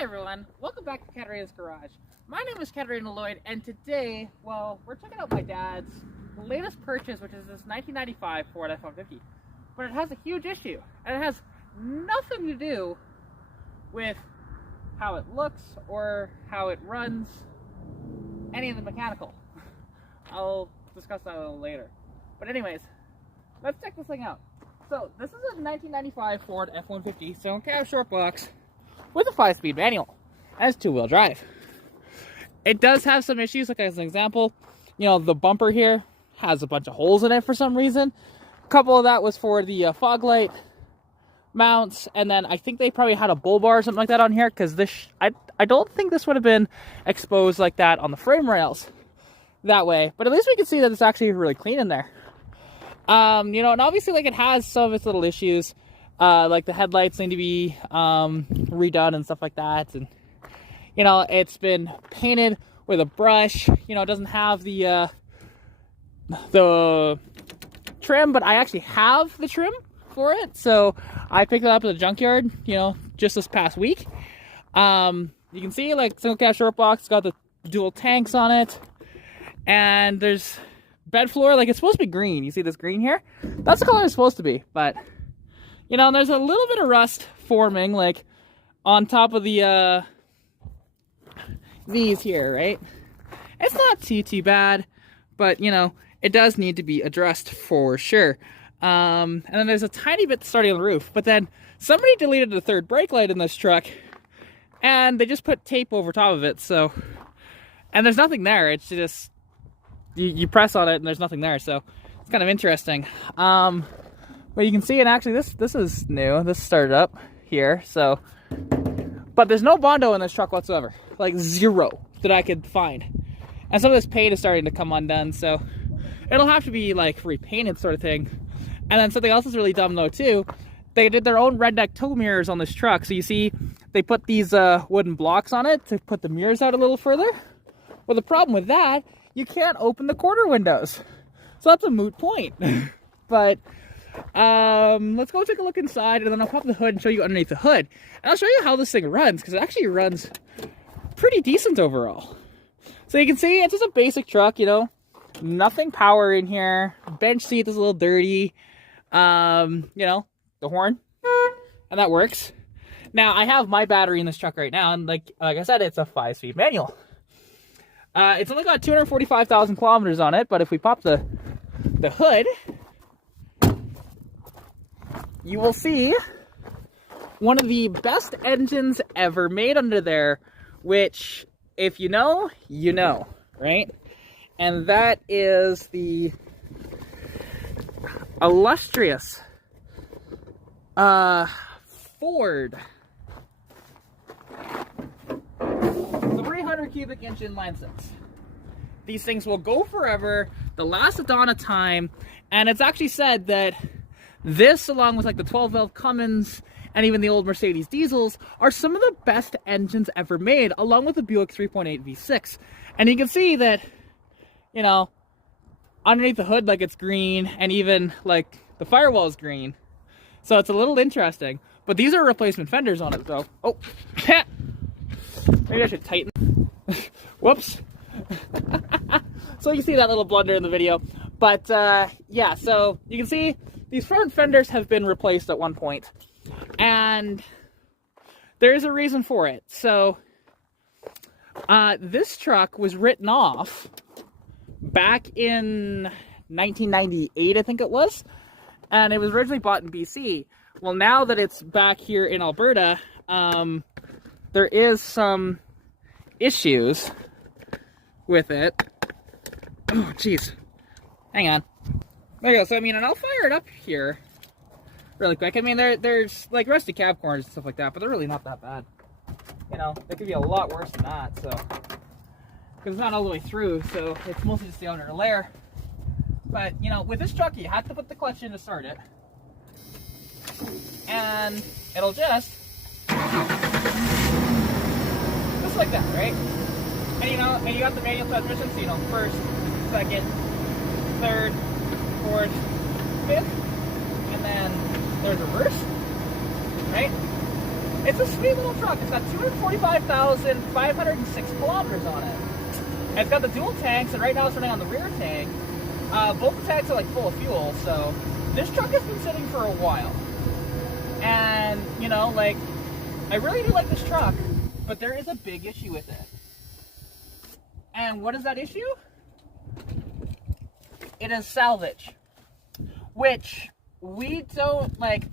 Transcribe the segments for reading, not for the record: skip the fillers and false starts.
Hi everyone, welcome back to Katarina's Garage. My name is Katarina Lloyd, and today, well, we're checking out my dad's latest purchase, which is this 1995 Ford F150. But it has a huge issue, and it has nothing to do with how it looks or how it runs, any of the mechanical. I'll discuss that a little later. But anyways, let's check this thing out. So this is a 1995 Ford F150 stone cab short box with a 5-speed manual, and it's 2-wheel drive. It does have some issues, like as an example, you know, the bumper here has a bunch of holes in it for some reason. A couple of that was for the fog light mounts, and then I think they probably had a bull bar or something like that on here, because this, I don't think this would have been exposed like that on the frame rails that way, but at least we can see that it's actually really clean in there. You know, and obviously, like, it has some of its little issues. Like the headlights need to be redone and stuff like that, and you know, it's been painted with a brush. You know, it doesn't have the trim, but I actually have the trim for it, so I picked it up at the junkyard, you know, just this past week. You can see, like, single cab short box, it's got the dual tanks on it, and there's bed floor, like, it's supposed to be green. You see this green here? That's the color it's supposed to be, but you know, there's a little bit of rust forming, like, on top of the, these here, right? It's not too bad, but, you know, it does need to be addressed for sure. And then there's a tiny bit starting on the roof, but then somebody deleted the third brake light in this truck, and they just put tape over top of it, so, and there's nothing there. It's just, you press on it, and there's nothing there, so it's kind of interesting. But you can see, and actually this is new. This started up here, so, but there's no Bondo in this truck whatsoever, like zero that I could find. And some of this paint is starting to come undone, so it'll have to be like repainted sort of thing. And then something else is really dumb though too. They did their own redneck tow mirrors on this truck, so you see they put these wooden blocks on it to put the mirrors out a little further. Well, the problem with that, you can't open the quarter windows, so that's a moot point. But let's go take a look inside, and then I'll pop the hood and show you underneath the hood, and I'll show you how this thing runs, because it actually runs pretty decent overall. So you can see it's just a basic truck, you know, nothing power in here. Bench seat is a little dirty. You know, the horn, and that works. Now I have my battery in this truck right now, and like I said, it's a 5-speed manual. It's only got 245,000 kilometers on it, but if we pop the hood, you will see one of the best engines ever made under there, which, if you know, you know, right? And that is the illustrious Ford 300 cubic inch inline six. These things will go forever. They'll last a dawn of time, and it's actually said that this, along with like the 12-valve Cummins and even the old Mercedes diesels, are some of the best engines ever made, along with the Buick 3.8 V6. And you can see that, you know, underneath the hood, like, it's green, and even like the firewall is green. So it's a little interesting. But these are replacement fenders on it, though. Oh, maybe I should tighten. Whoops. So you see that little blunder in the video. But yeah, so you can see these front fenders have been replaced at one point, and there's a reason for it. So this truck was written off back in 1998, I think it was, and it was originally bought in BC. Well, now that it's back here in Alberta, there is some issues with it. Oh, jeez. Hang on. There you go. So, I mean, and I'll fire it up here really quick. I mean, there's like rusty cab corners and stuff like that, but they're really not that bad. You know, they could be a lot worse than that, so. Because it's not all the way through, so it's mostly just the outer layer. But, you know, with this truck, you have to put the clutch in to start it. And it'll just like that, right? And, you know, and you got the manual transmission, so, you know, first, second, third, fourth, fifth, and then there's reverse, right? It's a sweet little truck. It's got 245,506 kilometers on it. And it's got the dual tanks, and right now it's running on the rear tank. Both the tanks are like full of fuel, so this truck has been sitting for a while. And, you know, like, I really do like this truck, but there is a big issue with it. And what is that issue? It is salvage, which we don't, like,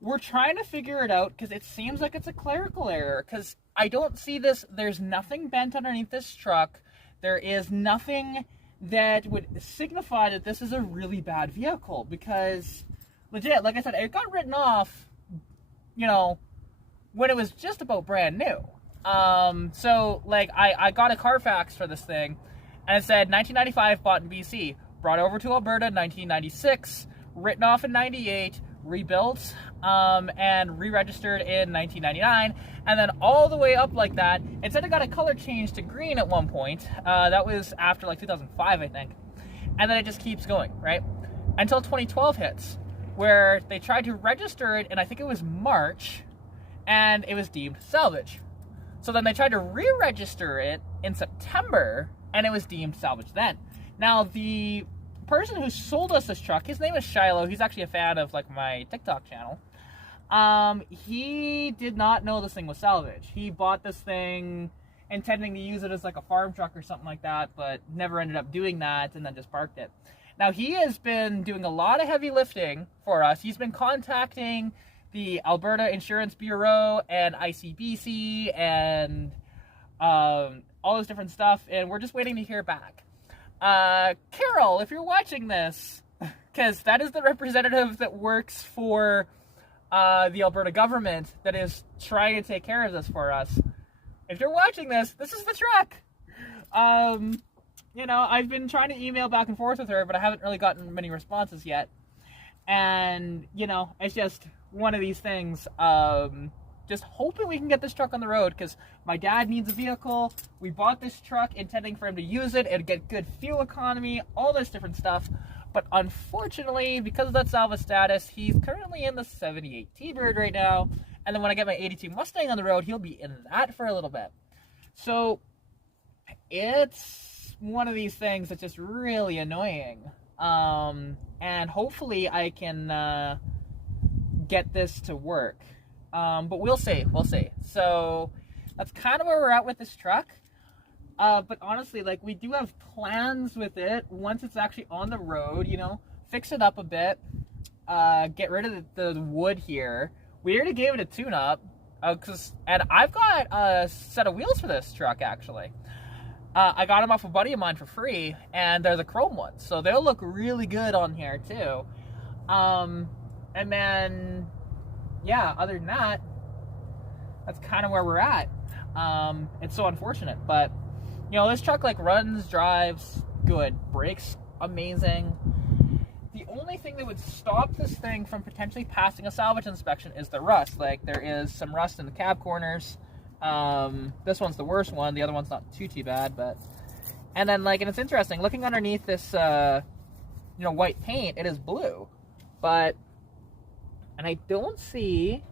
we're trying to figure it out because it seems like it's a clerical error, because I don't see this, there's nothing bent underneath this truck. There is nothing that would signify that this is a really bad vehicle, because legit, like I said, it got written off, you know, when it was just about brand new. So like I got a Carfax for this thing, and it said 1995, bought in BC, brought over to Alberta in 1996, written off in 98, rebuilt, and re-registered in 1999, and then all the way up like that. It said it got a color change to green at one point. That was after like 2005, I think. And then it just keeps going, right? Until 2012 hits, where they tried to register it, and I think it was March, and it was deemed salvage. So then they tried to re-register it in September, and it was deemed salvage then. Now, the person who sold us this truck, his name is Shiloh. He's actually a fan of like my TikTok channel. He did not know this thing was salvage. He bought this thing intending to use it as like a farm truck or something like that, but never ended up doing that, and then just parked it. Now, he has been doing a lot of heavy lifting for us. He's been contacting the Alberta Insurance Bureau and ICBC and all this different stuff, and we're just waiting to hear back. Carol, if you're watching this, because that is the representative that works for the Alberta government that is trying to take care of this for us. If you're watching this, this is the truck. You know, I've been trying to email back and forth with her, but I haven't really gotten many responses yet. And, you know, it's just one of these things. Just hoping we can get this truck on the road, because my dad needs a vehicle. We bought this truck intending for him to use it and get good fuel economy, all this different stuff. But unfortunately, because of that salvage status, he's currently in the 78 T-Bird right now. And then when I get my 82 Mustang on the road, he'll be in that for a little bit. So it's one of these things that's just really annoying. And hopefully I can get this to work. But we'll see. So that's kind of where we're at with this truck. But honestly, like, we do have plans with it once it's actually on the road, you know, fix it up a bit, get rid of the wood here. We already gave it a tune-up, and I've got a set of wheels for this truck, actually. I got them off a buddy of mine for free, and they're the chrome ones, so they'll look really good on here, too. And then, yeah, other than that, that's kind of where we're at. It's so unfortunate, but, you know, this truck, like, runs, drives good, brakes amazing. The only thing that would stop this thing from potentially passing a salvage inspection is the rust. Like, there is some rust in the cab corners. This one's the worst one. The other one's not too bad, but... And then, like, and it's interesting, looking underneath this, you know, white paint, it is blue. But... And I don't see...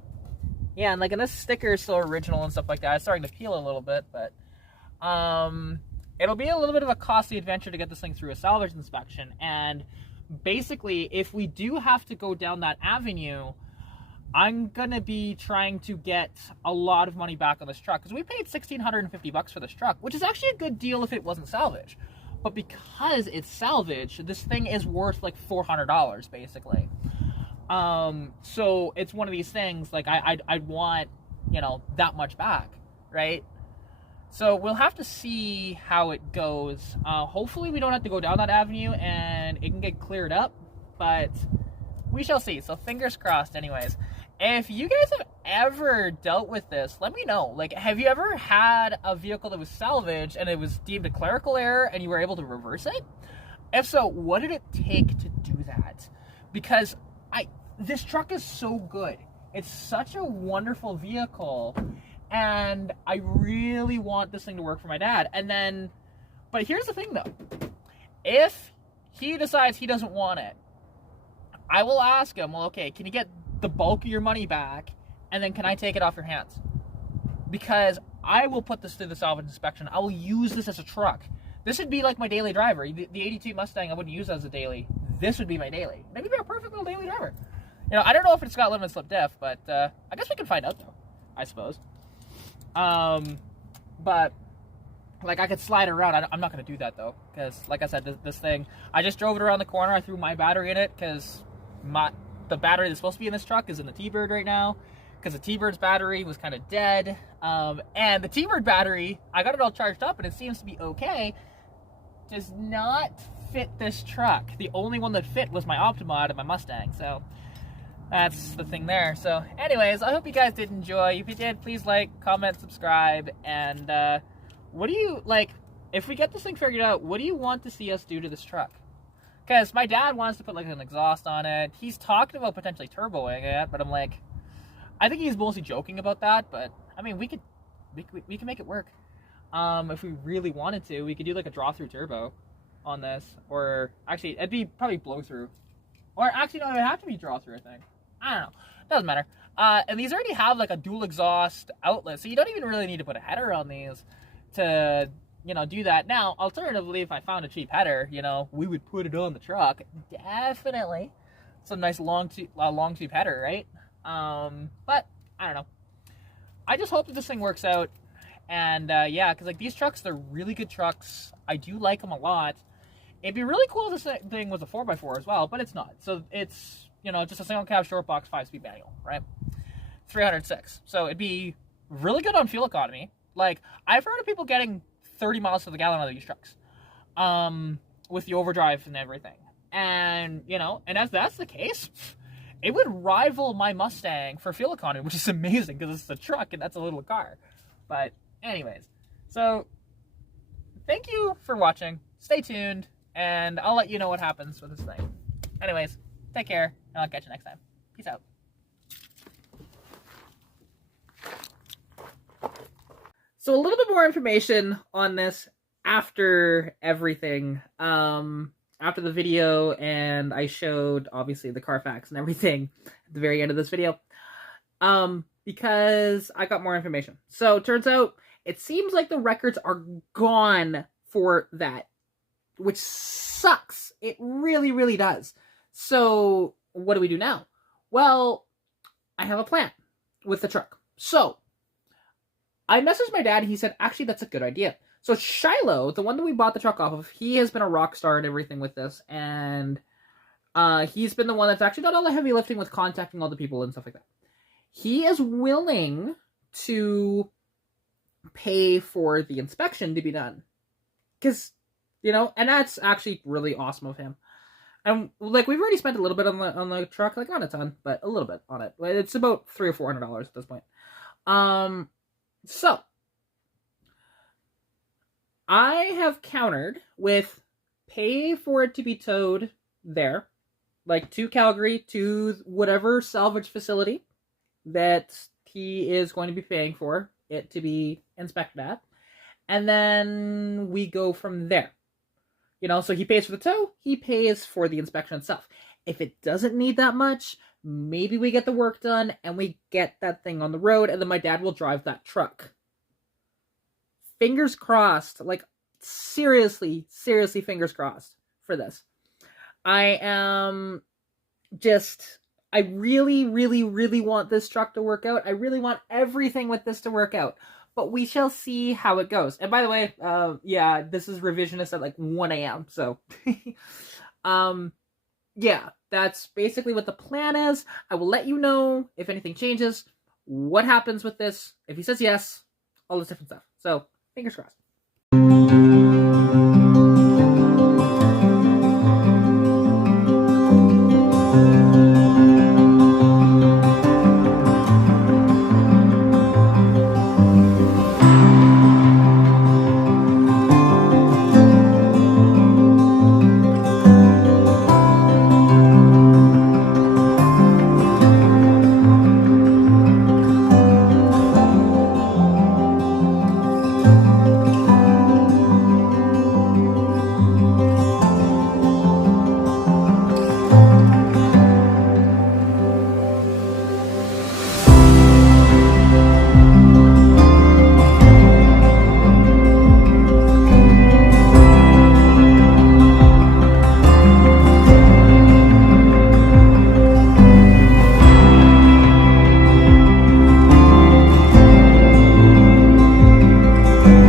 Yeah, and, like, and this sticker is still original and stuff like that. It's starting to peel a little bit, but... It'll be a little bit of a costly adventure to get this thing through a salvage inspection, and basically, if we do have to go down that avenue, I'm gonna be trying to get a lot of money back on this truck, because we paid $1,650 for this truck, which is actually a good deal if it wasn't salvage. But because it's salvage, this thing is worth like $400, basically. So it's one of these things, like, I'd want, you know, that much back, right? So we'll have to see how it goes. Hopefully we don't have to go down that avenue and it can get cleared up, but we shall see. So fingers crossed anyways. If you guys have ever dealt with this, let me know. Like, have you ever had a vehicle that was salvaged and it was deemed a clerical error and you were able to reverse it? If so, what did it take to do that? Because this truck is so good. It's such a wonderful vehicle. And I really want this thing to work for my dad. And then, but here's the thing though. If he decides he doesn't want it, I will ask him, well, okay, can you get the bulk of your money back and then can I take it off your hands? Because I will put this through the salvage inspection. I will use this as a truck. This would be like my daily driver. The 82 Mustang, I wouldn't use as a daily. This would be my daily. Maybe be a perfect little daily driver. You know, I don't know if it's got limited slip diff, but I guess we can find out, though, I suppose. But, like, I could slide it around. I'm not going to do that, though, because, like I said, this thing, I just drove it around the corner. I threw my battery in it, because the battery that's supposed to be in this truck is in the T-Bird right now, because the T-Bird's battery was kind of dead. And the T-Bird battery, I got it all charged up, and it seems to be okay. Does not fit this truck. The only one that fit was my Optimod and my Mustang, so that's the thing there. So anyways, I hope you guys did enjoy. If you did, please like, comment, subscribe, and what do you, like, if we get this thing figured out, what do you want to see us do to this truck? Because my dad wants to put like an exhaust on it. He's talking about potentially turboing it, but I'm like, I think he's mostly joking about that, but I mean, we can make it work. If we really wanted to, we could do like a draw-through turbo on this, or actually, it'd be probably blow-through. Or actually, no, it would have to be draw-through, I think. I don't know. Doesn't matter. And these already have like a dual exhaust outlet, so you don't even really need to put a header on these to, you know, do that. Now, alternatively, if I found a cheap header, you know, we would put it on the truck. Definitely. Some nice long tube header, right? But I don't know. I just hope that this thing works out. And yeah, because like these trucks, they're really good trucks. I do like them a lot. It'd be really cool if this thing was a 4x4 as well, but it's not. So it's, you know, just a single cab short box 5-speed manual, right? 306. So it'd be really good on fuel economy. Like, I've heard of people getting 30 miles to the gallon out of these trucks, with the overdrive and everything. And, you know, and as that's the case, it would rival my Mustang for fuel economy, which is amazing because it's a truck and that's a little car. But anyways, so thank you for watching. Stay tuned, and I'll let you know what happens with this thing. Anyways, take care, and I'll catch you next time. Peace out. So a little bit more information on this after everything, after the video, and I showed, obviously, the Carfax and everything at the very end of this video, because I got more information. So it turns out, it seems like the records are gone for that, which sucks. It really, really does. So what do we do now? Well, I have a plan with the truck. So I messaged my dad, and he said, actually, that's a good idea. So Shiloh, the one that we bought the truck off of, he has been a rock star and everything with this, and he's been the one that's actually done all the heavy lifting with contacting all the people and stuff like that. He is willing to pay for the inspection to be done. Because, you know, and that's actually really awesome of him. And, like, we've already spent a little bit on the truck, like, not a ton, but a little bit on it. It's about $300 or $400 at this point. So, I have countered with pay for it to be towed there, like to Calgary, to whatever salvage facility that he is going to be paying for it to be inspected at, and then we go from there. You know, so he pays for the tow, he pays for the inspection itself. If it doesn't need that much, maybe we get the work done and we get that thing on the road, and then my dad will drive that truck. Fingers crossed, like, seriously fingers crossed for this. I really, really, really want this truck to work out. I really want everything with this to work out. But we shall see how it goes. And by the way, yeah, this is revisionist at like 1 a.m. So, yeah, that's basically what the plan is. I will let you know if anything changes, what happens with this, if he says yes, all this different stuff. So, fingers crossed.